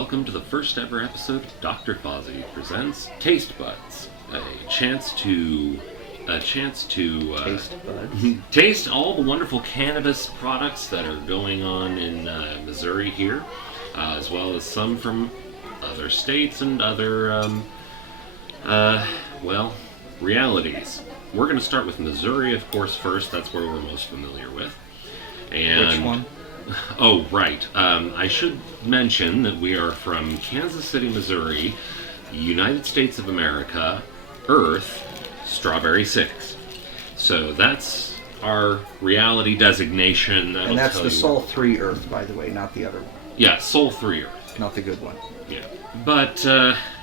welcome to the first ever episode of Dr. Fozzie presents TasteBuds, a chance to Taste buds. taste all the wonderful cannabis products that are going on in Missouri here, as well as some from other states and other, realities. We're going to start with Missouri, of course, first. That's where we're most familiar with. And Which one? Oh, right. I should mention that we are from Kansas City, Missouri, United States of America, Earth, Strawberry 6. So that's our reality designation. And that's the Sol 3 Earth, by the way, not the other one. Yeah, Sol 3 Earth. Not the good one. Yeah. But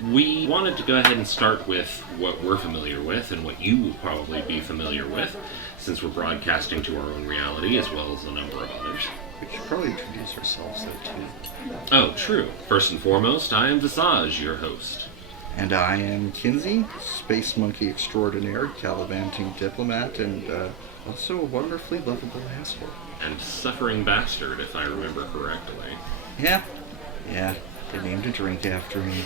we wanted to go ahead and start with what we're familiar with and what you will probably be familiar with, since we're broadcasting to our own reality as well as a number of others. We should probably introduce ourselves, though, too. Oh, true. First and foremost, I am Visage, your host. And I am Kinsy, space monkey extraordinaire, gallivanting diplomat, and also a wonderfully lovable asshole. And Suffering Bastard, if I remember correctly. Yeah. They named a drink after me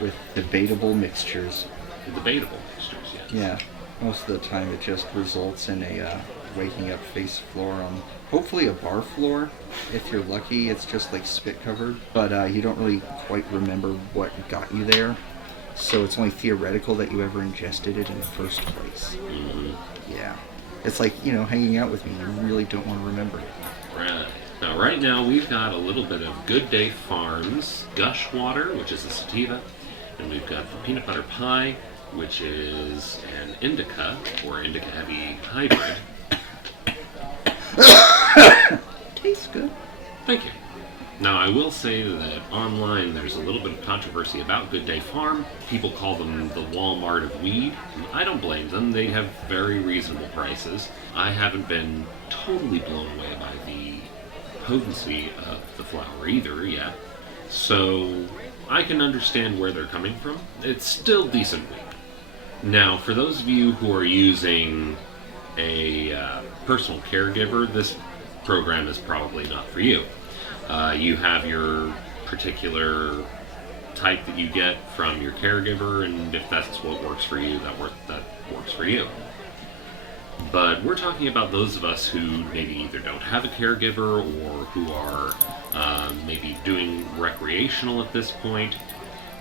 with debatable mixtures. Debatable mixtures, yes. Yeah. Most of the time it just results in a waking up face floor on hopefully a bar floor. If you're lucky, it's just like spit covered, but you don't really quite remember what got you there. So it's only theoretical that you ever ingested it in the first place. Mm-hmm. Yeah. It's like, hanging out with me. You really don't want to remember. Right. Now, right now, we've got a little bit of Good Day Farms Gush Water, which is a sativa, and we've got the Peanut Butter Pie, which is an indica, or indica-heavy hybrid. Tastes good. Thank you. Now, I will say that online there's a little bit of controversy about Good Day Farm. People call them the Walmart of weed. I don't blame them. They have very reasonable prices. I haven't been totally blown away by the potency of the flower either yet. So I can understand where they're coming from. It's still decent weed. Now, for those of you who are using a personal caregiver, this program is probably not for you. You have your particular type that you get from your caregiver, and if that's what works for you, that works for you. But we're talking about those of us who maybe either don't have a caregiver or who are maybe doing recreational at this point.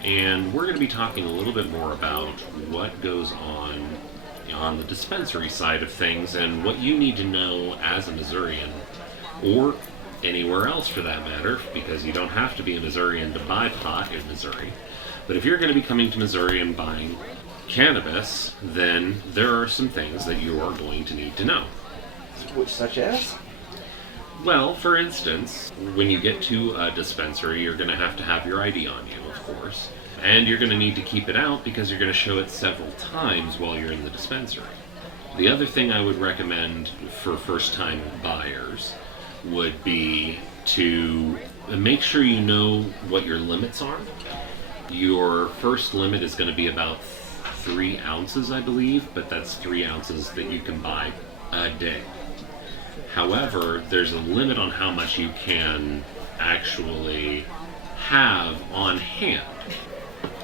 And we're going to be talking a little bit more about what goes on the dispensary side of things and what you need to know as a Missourian, or anywhere else for that matter, because you don't have to be a Missourian to buy pot in Missouri. But if you're going to be coming to Missouri and buying cannabis, then there are some things that you are going to need to know. Such as? Well, for instance, when you get to a dispensary, you're going to have your ID on you, of course. And you're going to need to keep it out because you're going to show it several times while you're in the dispensary. The other thing I would recommend for first-time buyers would be to make sure you know what your limits are. Your first limit is going to be about 3 ounces, I believe, but that's 3 ounces that you can buy a day. However, there's a limit on how much you can actually have on hand.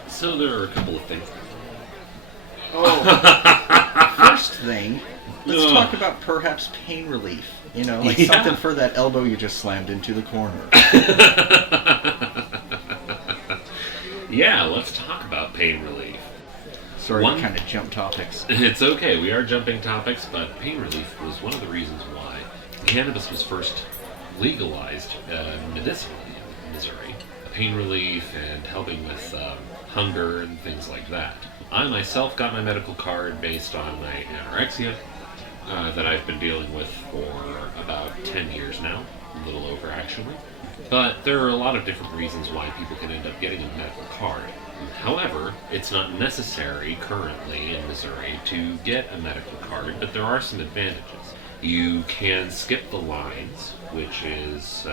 So there are a couple of things. First thing, let's talk about perhaps pain relief. Something for that elbow you just slammed into the corner. Yeah, let's talk about pain relief. Sorry to kind of jump topics. It's okay, we are jumping topics, but pain relief was one of the reasons why cannabis was first legalized medicinally in Missouri. Pain relief and helping with hunger and things like that. I myself got my medical card based on my anorexia that I've been dealing with for about 10 years now, a little over actually. But there are a lot of different reasons why people can end up getting a medical card. However, it's not necessary currently in Missouri to get a medical card, but there are some advantages. You can skip the lines, which is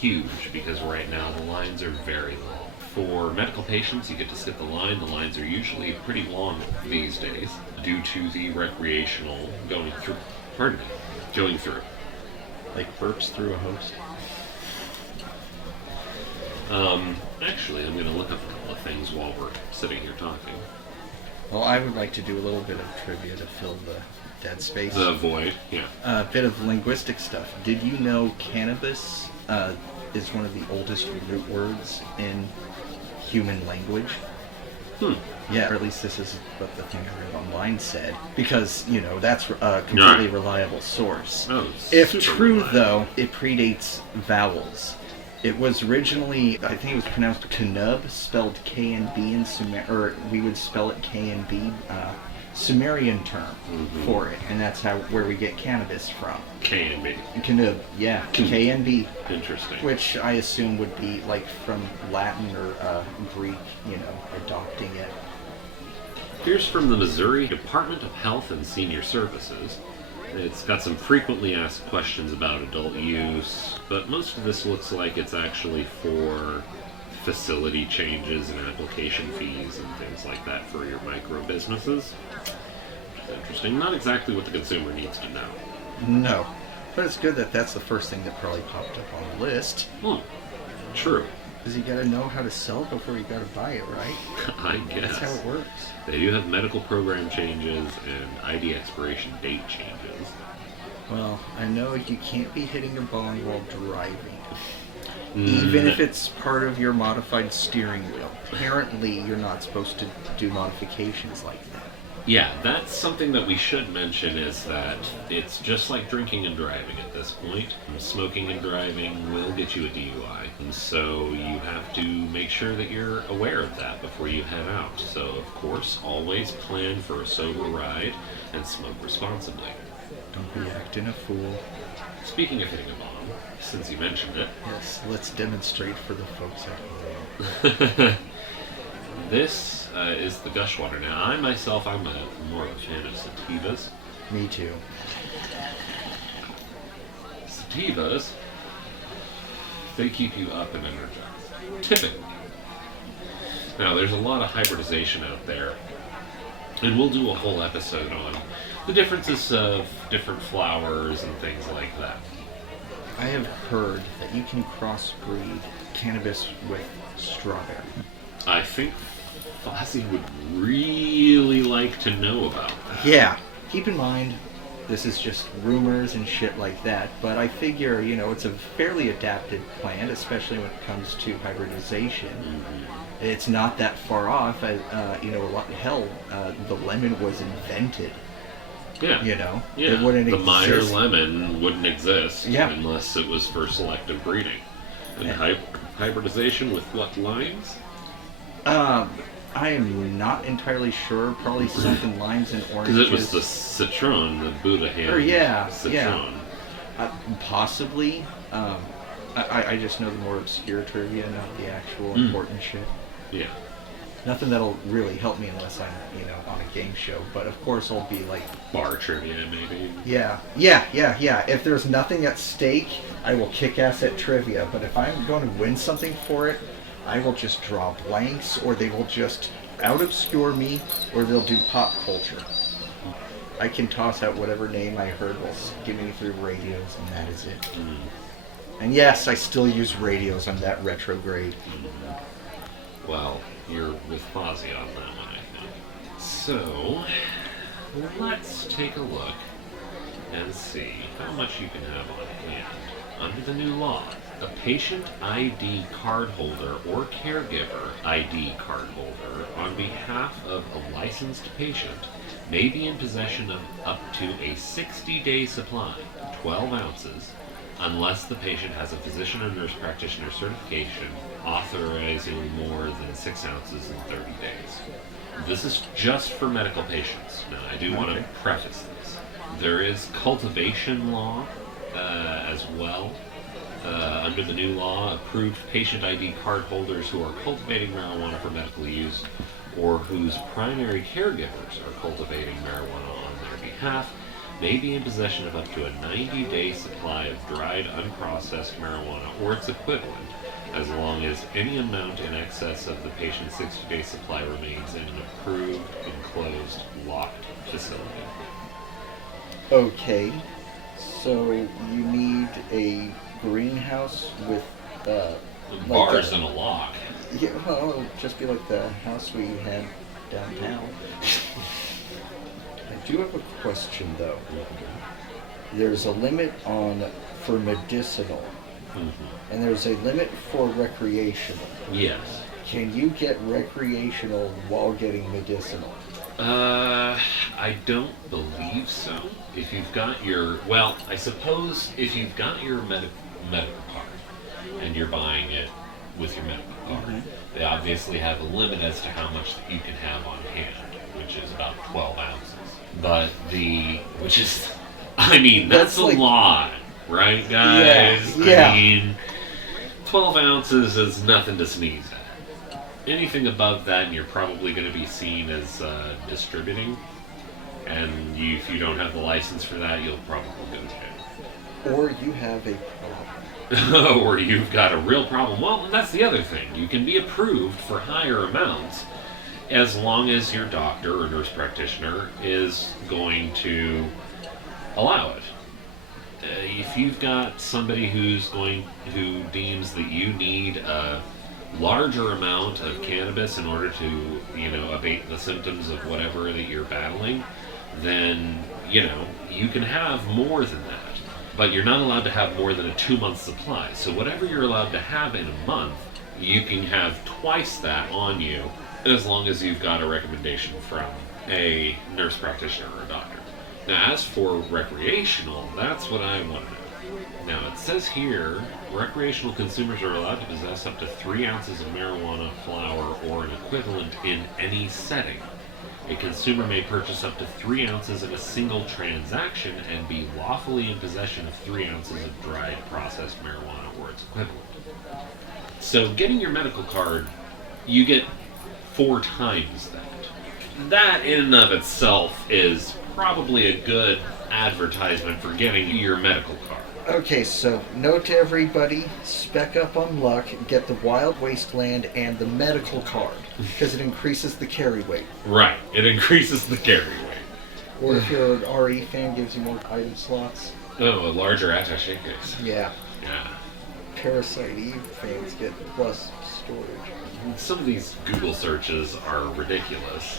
huge because right now the lines are very long. For medical patients, you get to skip the line. The lines are usually pretty long these days due to the recreational going through. Like burps through a hose? Actually, I'm going to look up a couple of things while we're sitting here talking. Well, I would like to do a little bit of trivia to fill the dead space. The void, yeah. A bit of linguistic stuff. Did you know cannabis is one of the oldest root words in human language? Yeah, or at least this is what the thing I read online said. Because, that's a completely reliable source. Oh, If super true, reliable. though, it predates vowels. It was originally, I think it was pronounced Kanub, spelled K and B in or we would spell it K and B, Sumerian term for it, and that's where we get cannabis from. K and B. Kanub, yeah, K and B, Interesting. which I assume would be like from Latin or Greek, adopting it. Here's from the Missouri Department of Health and Senior Services. It's got some frequently asked questions about adult use, but most of this looks like it's actually for facility changes and application fees and things like that for your micro businesses. Which is interesting. Not exactly what the consumer needs to know. No, but it's good that that's the first thing that probably popped up on the list. True. Because you gotta know how to sell before you gotta buy it, right? I guess. That's how it works. They do have medical program changes and ID expiration date changes. Well, I know you can't be hitting a bong while driving. Even if it's part of your modified steering wheel. Apparently, you're not supposed to do modifications like that. Yeah, that's something that we should mention, is that it's just like drinking and driving at this point. Smoking and driving will get you a DUI, and so you have to make sure that you're aware of that before you head out. So, of course, always plan for a sober ride and smoke responsibly. Don't be acting a fool. Speaking of hitting a bomb, since you mentioned it, Yes, let's demonstrate for the folks at home. this is the Gushwater. Now, I myself, I'm more of a fan of sativas. Me too. Sativas, they keep you up and energized. Typically. Now, there's a lot of hybridization out there, and we'll do a whole episode on the differences of different flowers and things like that. I have heard that you can crossbreed cannabis with strawberry. I think Fozzie would really like to know about that. Yeah, keep in mind, this is just rumors and shit like that, but I figure, it's a fairly adapted plant, especially when it comes to hybridization. It's not that far off. The lemon was invented. Yeah. It wouldn't the Meyer exist. lemon wouldn't exist Yeah. unless it was for selective breeding. And hybridization with what lines? I am not entirely sure. Probably something limes and oranges. Because it was the citron, the Buddha hand. Or yeah. Citron. Possibly. I just know the more obscure trivia, not the actual important shit. Yeah. Nothing that'll really help me unless I'm, on a game show. But of course I'll be like... Bar trivia, maybe. Yeah. If there's nothing at stake, I will kick ass at trivia. But if I'm going to win something for it, I will just draw blanks, or they will just out-obscure me, or they'll do pop culture. I can toss out whatever name I heard while skimming through radios, and that is it. And yes, I still use radios. I'm that retrograde. Well, you're with Fozzie on that one, I think. So, let's take a look and see how much you can have on hand. Under the new law, a patient ID card holder or caregiver ID card holder on behalf of a licensed patient may be in possession of up to a 60-day supply, 12 ounces, unless the patient has a physician or nurse practitioner certification authorizing more than 6 ounces in 30 days. This is just for medical patients. Now, I do want to preface this. There is cultivation law as well. Under the new law, approved patient ID card holders who are cultivating marijuana for medical use or whose primary caregivers are cultivating marijuana on their behalf may be in possession of up to a 90-day supply of dried, unprocessed marijuana or its equivalent, as long as any amount in excess of the patient's 60-day supply remains in an approved, enclosed, locked facility. Okay, so you need a greenhouse with Bars and a lock. Yeah, well, it'll just be like the house we had downtown. I do have a question, though. There's a limit for medicinal, and there's a limit for recreational. Yes. Can you get recreational while getting medicinal? I don't believe so. If you've got your, well, I suppose if you've got your medical card and you're buying it with your medical card, they obviously have a limit as to how much that you can have on hand, which is about 12 ounces. But which is, I mean, that's a like, lot, right, guys? Yeah. I mean, 12 ounces is nothing to sneeze at. Anything above that, and you're probably going to be seen as distributing. And if you don't have the license for that, you'll probably go to jail. Or you have a problem. Or you've got a real problem. Well, that's the other thing. You can be approved for higher amounts as long as your doctor or nurse practitioner is going to allow it. If you've got somebody who deems that you need a larger amount of cannabis in order to, abate the symptoms of whatever that you're battling, then, you can have more than that. But you're not allowed to have more than a 2-month supply. So whatever you're allowed to have in a month, you can have twice that on you, as long as you've got a recommendation from a nurse practitioner or a doctor. Now, as for recreational, that's what I want to know. Now, it says here, recreational consumers are allowed to possess up to 3 ounces of marijuana flower or an equivalent in any setting. A consumer may purchase up to 3 ounces in a single transaction and be lawfully in possession of 3 ounces of dried processed marijuana or its equivalent. So, getting your medical card, you get 4 times that. That in and of itself is probably a good advertisement for getting your medical card. Okay, so note to everybody, spec up on luck, get the Wild Wasteland and the medical card, because it increases the carry weight. Right, it increases the carry weight. Or if you're an RE fan, gives you more item slots. Oh, a larger attaché case. Yeah. Yeah. Parasite Eve fans get plus storage. Some of these Google searches are ridiculous.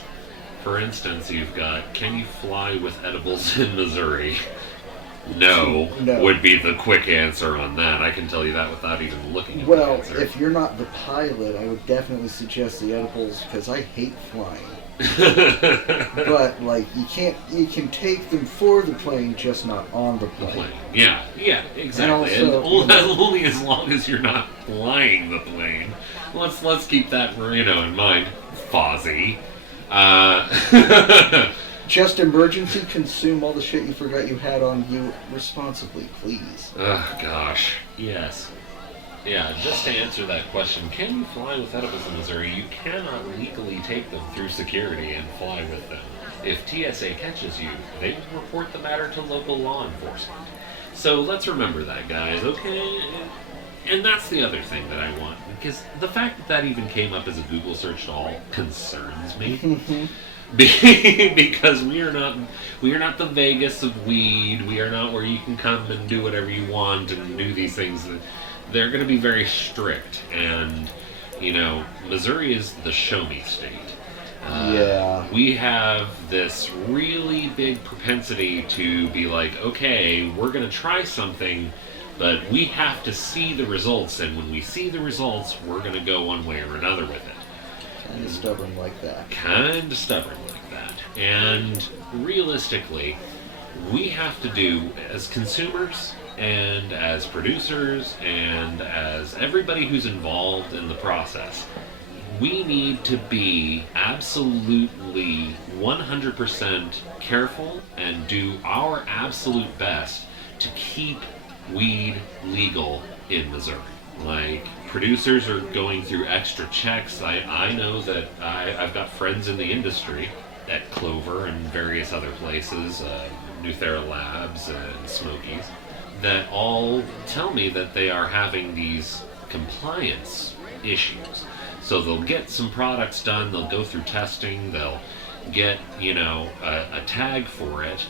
For instance, you've got, can you fly with edibles in Missouri? No, would be the quick answer on that. I can tell you that without even looking at the answer. Well, if you're not the pilot, I would definitely suggest the edibles, because I hate flying. But, you can take them for the plane, just not on the plane. Yeah, exactly. And only as long as you're not flying the plane. Let's keep that, in mind. Fozzie. Just emergency consume all the shit you forgot you had on you responsibly, please. Oh, gosh. Yes. Yeah, just to answer that question, can you fly with edibles in Missouri? You cannot legally take them through security and fly with them. If TSA catches you, they will report the matter to local law enforcement. So let's remember that, guys, okay? And that's the other thing that I want, because the fact that even came up as a Google search at all concerns me. Because we are not the Vegas of weed. We are not where you can come and do whatever you want and do these things. They're going to be very strict, and Missouri is the show me state. We have this really big propensity to be like, okay, we're going to try something, but we have to see the results, and when we see the results, we're going to go one way or another with it. Kind of stubborn like that. And realistically, we have to do, as consumers and as producers and as everybody who's involved in the process, we need to be absolutely 100% careful and do our absolute best to keep weed legal in Missouri. Producers are going through extra checks. I know that I've got friends in the industry at Clover and various other places, Nuthera Labs and Smokies, that all tell me that they are having these compliance issues. So they'll get some products done, they'll go through testing, they'll get, a tag for it,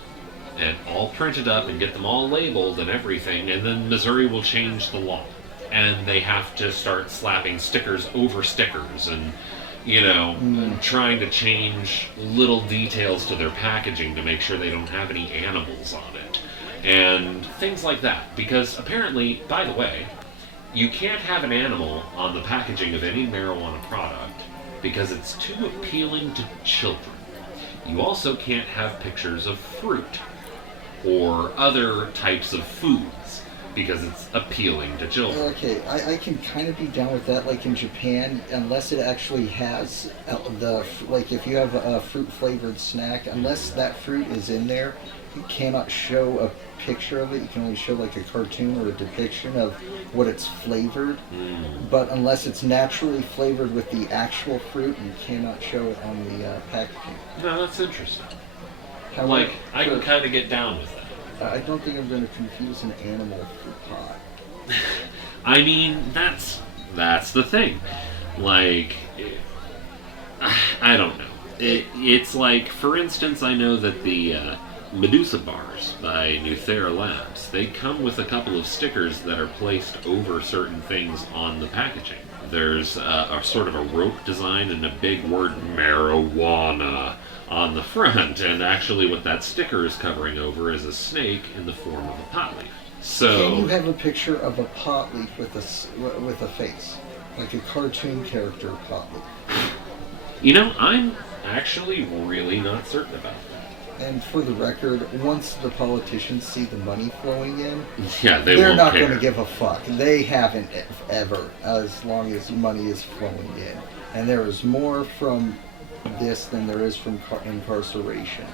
and all printed up and get them all labeled and everything, and then Missouri will change the law. and they have to start slapping stickers over stickers and, trying to change little details to their packaging to make sure they don't have any animals on it. And things like that. Because apparently, by the way, you can't have an animal on the packaging of any marijuana product because it's too appealing to children. You also can't have pictures of fruit or other types of foods because it's appealing to children. Okay, I can kind of be down with that. Like in Japan, unless it actually has like if you have a fruit flavored snack, unless that fruit is in there, you cannot show a picture of it. You can only show like a cartoon or a depiction of what it's flavored. But unless it's naturally flavored with the actual fruit, you cannot show it on the packaging. No, that's interesting. However, I can kind of get down with that. I don't think I'm going to confuse an animal for pot. I mean, that's the thing. Like, I don't know. It's like, for instance, I know that the Medusa bars by Nuthera Labs, they come with a couple of stickers that are placed over certain things on the packaging. There's a sort of a rope design and a big word marijuana on the front, and actually what that sticker is covering over is a snake in the form of a pot leaf. So can you have a picture of a pot leaf with a face, like a cartoon character pot leaf? I'm actually really not certain about that. And for the record, once the politicians see the money flowing in, they're won't not care. going to give a fuck. They haven't ever, as long as money is flowing in. And there is more from this than there is from incarceration.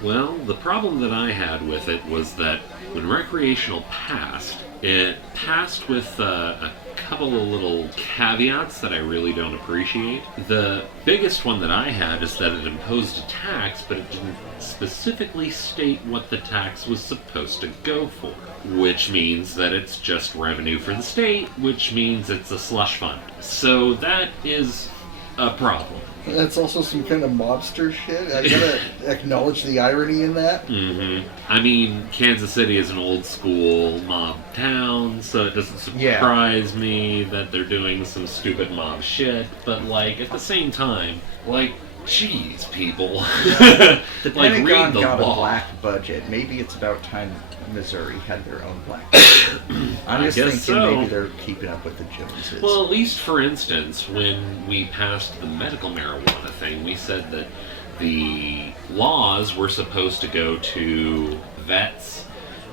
Well, the problem that I had with it was that when recreational passed, it passed with a couple of little caveats that I really don't appreciate. The biggest one that I had is that it imposed a tax, but it didn't specifically state what the tax was supposed to go for, which means that it's just revenue for the state, which means it's a slush fund. So that is a problem. That's also some kind of mobster shit. I gotta acknowledge the irony in that. Mm-hmm. I mean, Kansas City is an old school mob town, so it doesn't surprise me that they're doing some stupid mob shit. But, at the same time, jeez, people. The Pentagon read the got law. a black budget. Maybe it's about time Missouri had their own black budget. I'm just thinking so. maybe they're keeping up with the Joneses. Well, at least, for instance, when we passed the medical marijuana thing, we said that the laws were supposed to go to vets,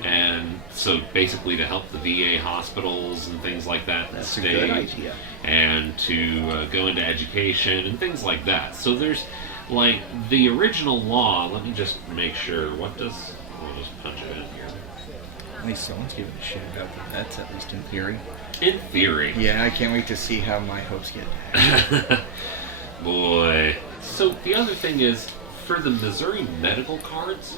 and so basically to help the VA hospitals and things like that in the That's a state. good idea. And to go into education and things like that. So there's, the original law, let me just make sure, I'll just punch it in here. At least someone's giving a shit about the vets, at least in theory. In theory. Yeah, I can't wait to see how my hopes get dashed. Boy. So the other thing is, for the Missouri medical cards,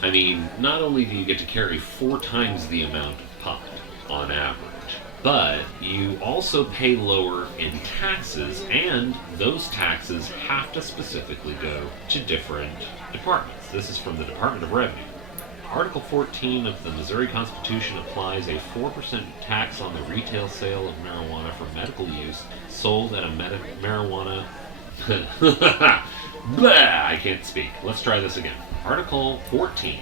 I mean, not only do you get to carry 4 times the amount of pot on average, but you also pay lower in taxes, and those taxes have to specifically go to different departments. This is from the Department of Revenue. Article 14 of the Missouri Constitution applies a 4% tax on the retail sale of marijuana for medical use sold at a marijuana... Blah, I can't speak. Let's try this again. Article 14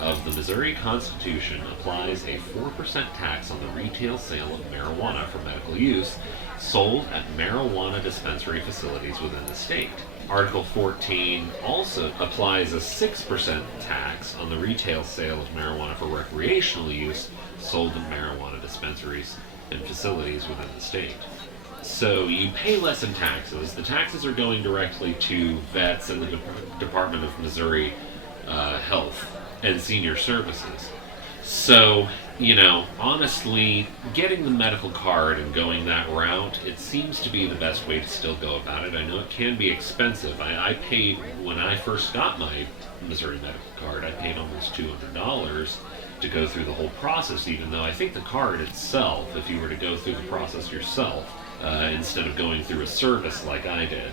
of the Missouri Constitution applies a 4% tax on the retail sale of marijuana for medical use sold at marijuana dispensary facilities within the state. Article 14 also applies a 6% tax on the retail sale of marijuana for recreational use sold at marijuana dispensaries and facilities within the state. So you pay less in taxes. The taxes are going directly to vets and the Department of Missouri Health and Senior Services. So, honestly, getting the medical card and going that route, it seems to be the best way to still go about it. I know it can be expensive. I paid, when I first got my Missouri medical card, I paid almost $200 to go through the whole process, even though I think the card itself, if you were to go through the process yourself, instead of going through a service like I did,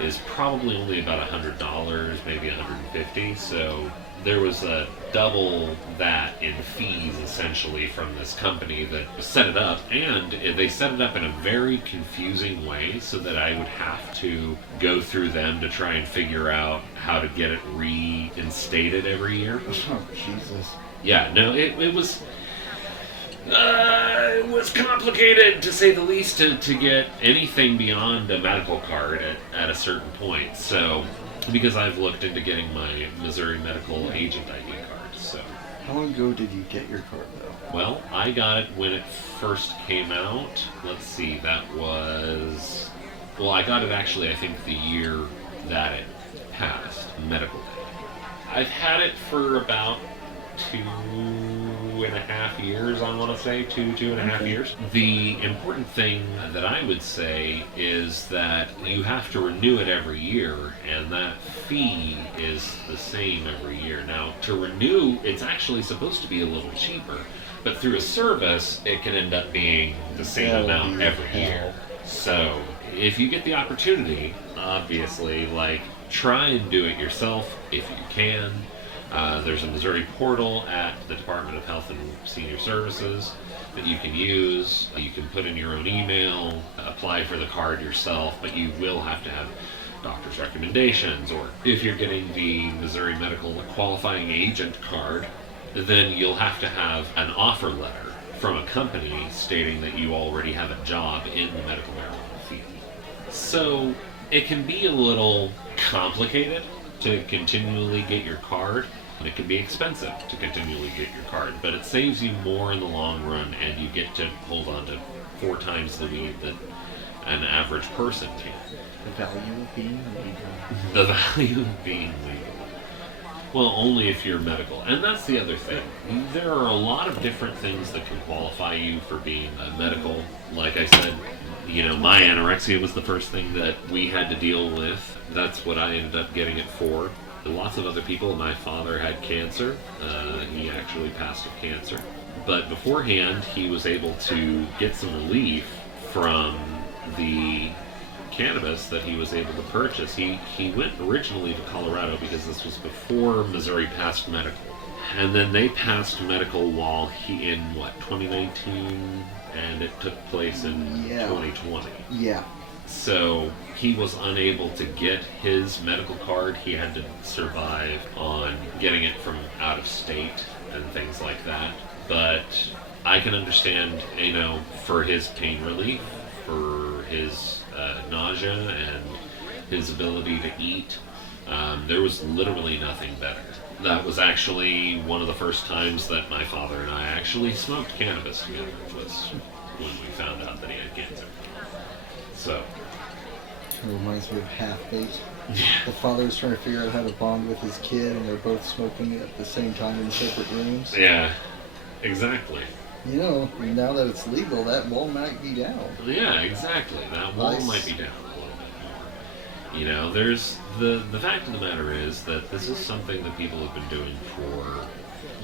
is probably only about $100, maybe $150. So there was a double that in fees essentially from this company that set it up, and they set it up in a very confusing way so that I would have to go through them to try and figure out how to get it reinstated every year. Oh, Jesus. Yeah, no, it was complicated to say the least to get anything beyond a medical card at a certain point. So, because I've looked into getting my Missouri medical agent ID card. So, How long ago did you get your card, though? well, I got it when it first came out. Let's see, that was, well, I got it actually, I think, the year that it passed medical day. I've had it for about 2.5 years, I want to say, two and a half years. The important thing that I would say is that you have to renew it every year, and that fee is the same every year. Now, to renew, it's actually supposed to be a little cheaper, but through a service, it can end up being the same amount every year. So, if you get the opportunity, obviously, like, try and do it yourself if you can. There's a Missouri portal at the Department of Health and Senior Services that you can use. You can put in your own email, apply for the card yourself, but you will have to have doctor's recommendations, or if you're getting the Missouri Medical Qualifying Agent card, then you'll have to have an offer letter from a company stating that you already have a job in the medical marijuana field. So it can be a little complicated to continually get your card, and it can be expensive to continually get your card, but it saves you more in the long run, and you get to hold on to 4 times the weed that an average person can. The value of being legal. The value of being legal. Well, only if you're medical. And that's the other thing. There are a lot of different things that can qualify you for being medical. Like I said, my anorexia was the first thing that we had to deal with. That's what I ended up getting it for. Lots of other people. My father had cancer. He actually passed of cancer. But beforehand, he was able to get some relief from the cannabis that he was able to purchase. He went originally to Colorado because this was before Missouri passed medical. And then they passed medical while he in 2019, and it took place in 2020. Yeah. So he was unable to get his medical card. He had to survive on getting it from out of state and things like that. But I can understand, for his pain relief, for his nausea, and his ability to eat, there was literally nothing better. That was actually one of the first times that my father and I actually smoked cannabis together, was when we found out that he had cancer. So. It reminds me of Half-Baked. The father's trying to figure out how to bond with his kid, and they're both smoking it at the same time in separate rooms. Yeah, exactly. Now that it's legal, that wall might be down. Yeah, exactly. That wall might be down a little bit more. There's the fact of the matter is that this is something that people have been doing for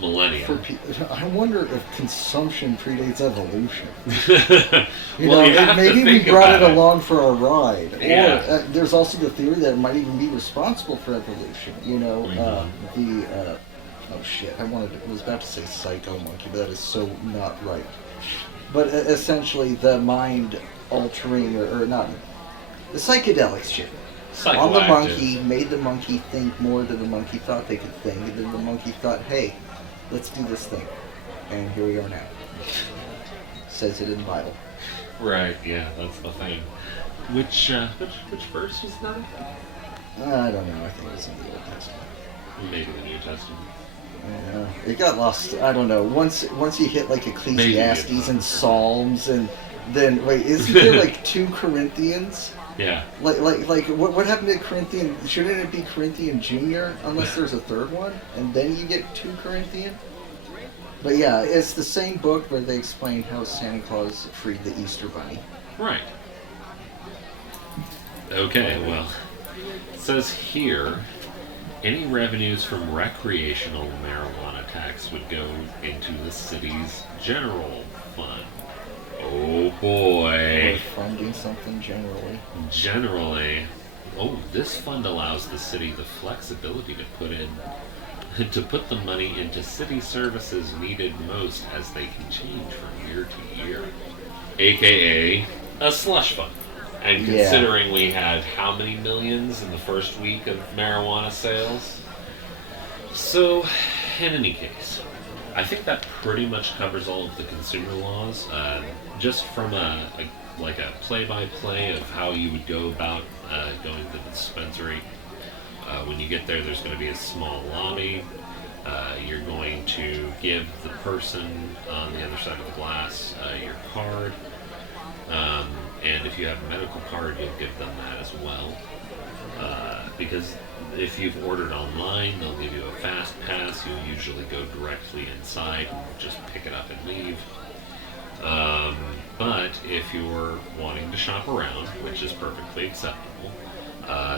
millennia. I wonder if consumption predates evolution. Maybe we brought it along for a ride. Yeah. Or there's also the theory that it might even be responsible for evolution. Oh shit! I was about to say psycho monkey, but that is so not right. But essentially, the mind altering, or not, the psychedelics shit. On the monkey, made the monkey think more than the monkey thought they could think, and then the monkey thought, hey, let's do this thing. And here we are now. Says it in the Bible. Right, yeah, that's the thing. Which verse was that? I don't know, I think it was in the Old Testament. Maybe the New Testament. Yeah, it got lost, I don't know. Once you hit like Ecclesiastes and Psalms, and then, isn't there 2 Corinthians? Yeah. Like what happened to Corinthian? Shouldn't it be Corinthian Junior unless there's a third one, and then you get 2 Corinthian? But yeah, it's the same book where they explain how Santa Claus freed the Easter Bunny. Right. Okay, well, it says here, any revenues from recreational marijuana tax would go into the city's general fund. Oh boy. Or funding something generally. Generally. this fund allows the city the flexibility to put the money into city services needed most as they can change from year to year. AKA a slush fund. And considering we had how many millions in the first week of marijuana sales? So, in any case, I think that pretty much covers all of the consumer laws. Just from a play-by-play of how you would go about going to the dispensary. When you get there, there's going to be a small lobby. You're going to give the person on the other side of the glass your card. And if you have a medical card, you'll give them that as well. Because if you've ordered online, they'll give you a fast pass. You'll usually go directly inside and just pick it up and leave. But if you're wanting to shop around, which is perfectly acceptable,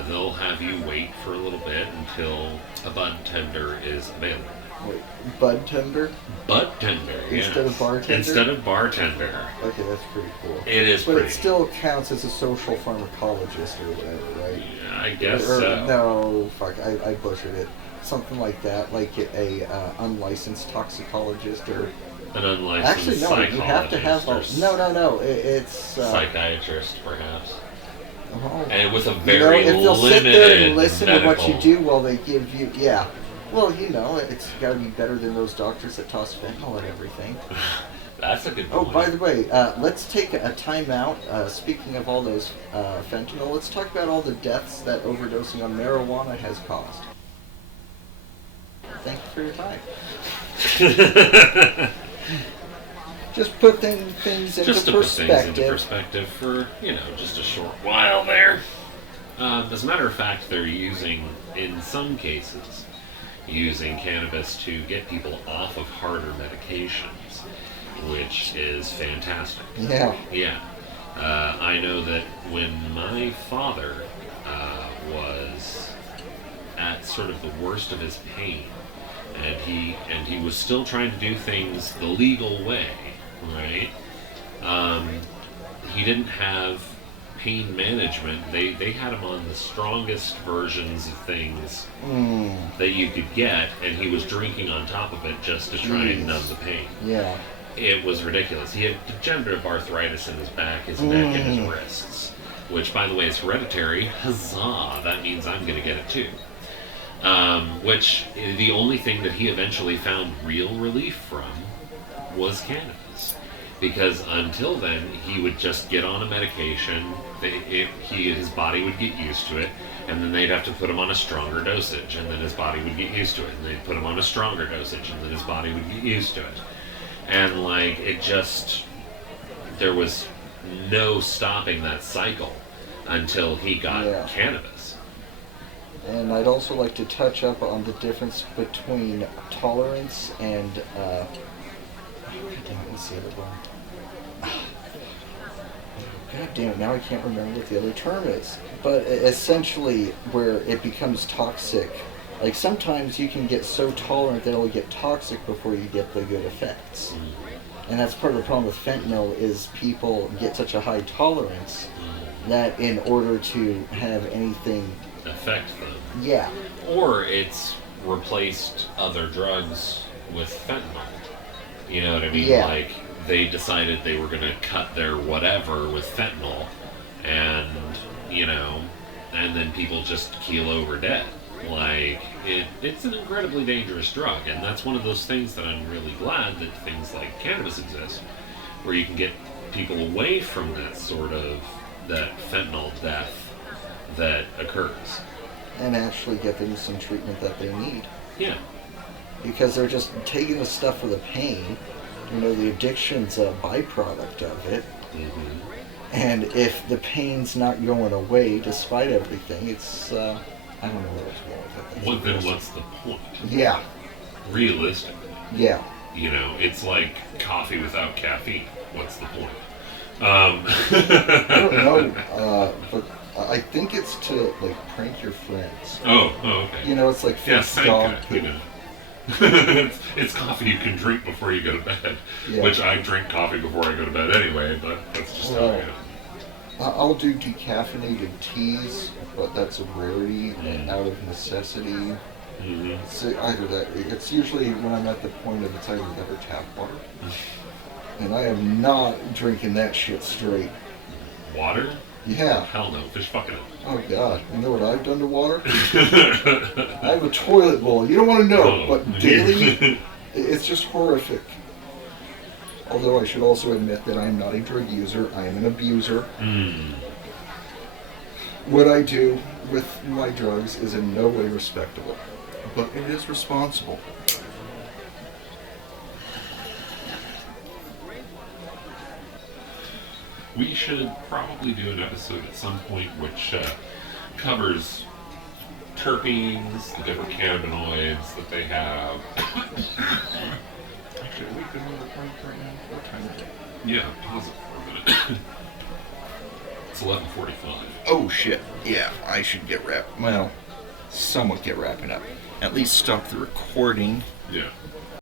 they'll have you wait for a little bit until a bud tender is available. Wait, bud tender? Bud tender, yes. Instead of bartender? Instead of bartender. Okay, that's pretty cool. It is But pretty. it still counts as a social pharmacologist or whatever, right? Yeah, I guess so. No, fuck, I butchered it. Something like that, like a unlicensed toxicologist or... An unlicensed Actually, no, psychologist. you have to have... No, it's... psychiatrist, perhaps. Oh. And with a very if they'll limited sit there and listen medical... to what you do while they give you... Yeah. Well, it's got to be better than those doctors that toss fentanyl and everything. That's a good Oh, point. by the way, let's take a time out. Speaking of all those fentanyl, let's talk about all the deaths that overdosing on marijuana has caused. Thank you for your time. Just put things into perspective. Just to put things into perspective for, just a short while there. As a matter of fact, they're in some cases, using cannabis to get people off of harder medications, which is fantastic. Yeah. Yeah. I know that when my father was at sort of the worst of his pain, and he was still trying to do things the legal way, right? He didn't have pain management. They had him on the strongest versions of things that you could get, and he was drinking on top of it just to try and numb the pain. Yeah. It was ridiculous. He had degenerative arthritis in his back, his neck, and his wrists, which, by the way, is hereditary. Huzzah! That means I'm going to get it too. Which the only thing that he eventually found real relief from was cannabis. Because until then, he would just get on a medication, his body would get used to it, and then they'd have to put him on a stronger dosage, and then his body would get used to it, and they'd put him on a stronger dosage, and then his body would get used to it. And there was no stopping that cycle until he got cannabis. And I'd also like to touch up on the difference between tolerance and, God damn it, what's the other one? God damn it, now I can't remember what the other term is. But essentially, where it becomes toxic, like sometimes you can get so tolerant that it'll get toxic before you get the good effects. And that's part of the problem with fentanyl is people get such a high tolerance that in order to have anything affect them. Yeah. Or it's replaced other drugs with fentanyl. You know what I mean? Yeah. Like, they decided they were going to cut their whatever with fentanyl, and, and then people just keel over dead. Like, it's an incredibly dangerous drug, and that's one of those things that I'm really glad that things like cannabis exist, where you can get people away from that fentanyl death that occurs. And actually get them some treatment that they need. Yeah. Because they're just taking the stuff for the pain. The addiction's a byproduct of it. Mm-hmm. And if the pain's not going away despite everything, it's, I don't know where it's going with it. Then what's the point? Yeah. Realistically. Yeah. It's like coffee without caffeine. What's the point? I don't know, but I think it's to, prank your friends. Oh, okay. It's like fixed dog poop. It's coffee you can drink before you go to bed. Yeah. Which I drink coffee before I go to bed anyway, but that's just how I am. I'll do decaffeinated teas, but that's a rarity and out of necessity. It's either that. It's usually when I'm at the point of it's either that or tap water. And I am not drinking that shit straight. Water? Yeah. Hell no. Fish fucking it. Oh God. You know what I've done to water? I have a toilet bowl. You don't want to know, but daily, it's just horrific. Although I should also admit that I am not a drug user. I am an abuser. What I do with my drugs is in no way respectable, but it is responsible. We should probably do an episode at some point which covers terpenes, the different cannabinoids that they have. Actually, are we good on the recording right now? What time is it? Yeah, pause it for a minute. It's 11:45. Oh shit. Yeah, I should get somewhat get wrapping up. At least stop the recording. Yeah.